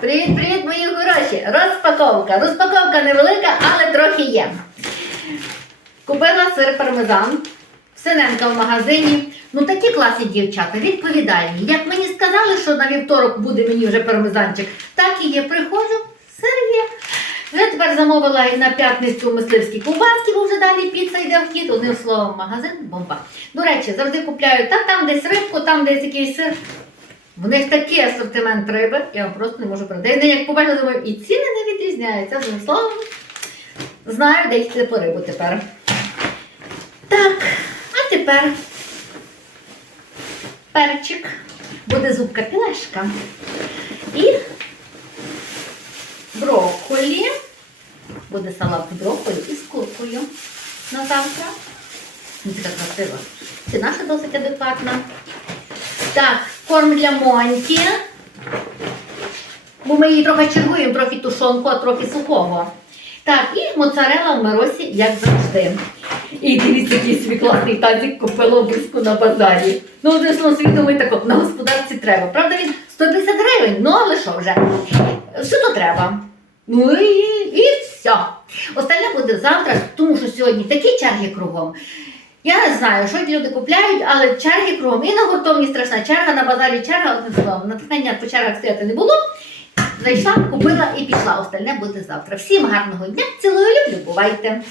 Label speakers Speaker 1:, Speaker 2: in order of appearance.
Speaker 1: Привіт, привіт, мої хороші! Розпаковка. Розпаковка невелика, але трохи є. Купила сир пармезан. Синенка в магазині. Ну такі класні дівчата, відповідальні. Як мені сказали, що на вівторок буде мені вже пармезанчик, так і є. Приходжу, сир є. Вже тепер замовила і на п'ятницю мисливські ковбаски, бо вже далі піца йде в хід. Одним словом, магазин бомба. До речі, завжди купляю та там десь рибку, там десь якийсь сир. В них такий асортимент риби, я вам просто не можу передати. Я як побачила, думаю, і ціни не відрізняються. Одним словом, знаю, де йти по рибу тепер. Так, а тепер перчик, буде зубка пілешка. І брокколі. Буде салат з брокколі і з куркою на завтра. Ось Така красива. Ціна ще досить адекватна. Так, корм для Монті. Бо ми її трохи чергуємо, трохи тушонку, а трохи сухого. Так, і моцарела в Миросі, як завжди. І дивіться, який свій класний тазик купила близько на базарі. Ну, свій думаю, так, на господарці треба. Правда, він 150 гривень, ну але що вже? Що то треба? Ну і, і все. Остальне буде завтра, тому що сьогодні такі черги кругом. Я не знаю, що люди купляють, але черги кругом. І на гуртовні страшна черга, на базарі черга, одним словом, натхнення по чергах стояти не було. Зайшла, купила і пішла. Остальне буде завтра. Всім гарного дня, цілую, люблю, бувайте!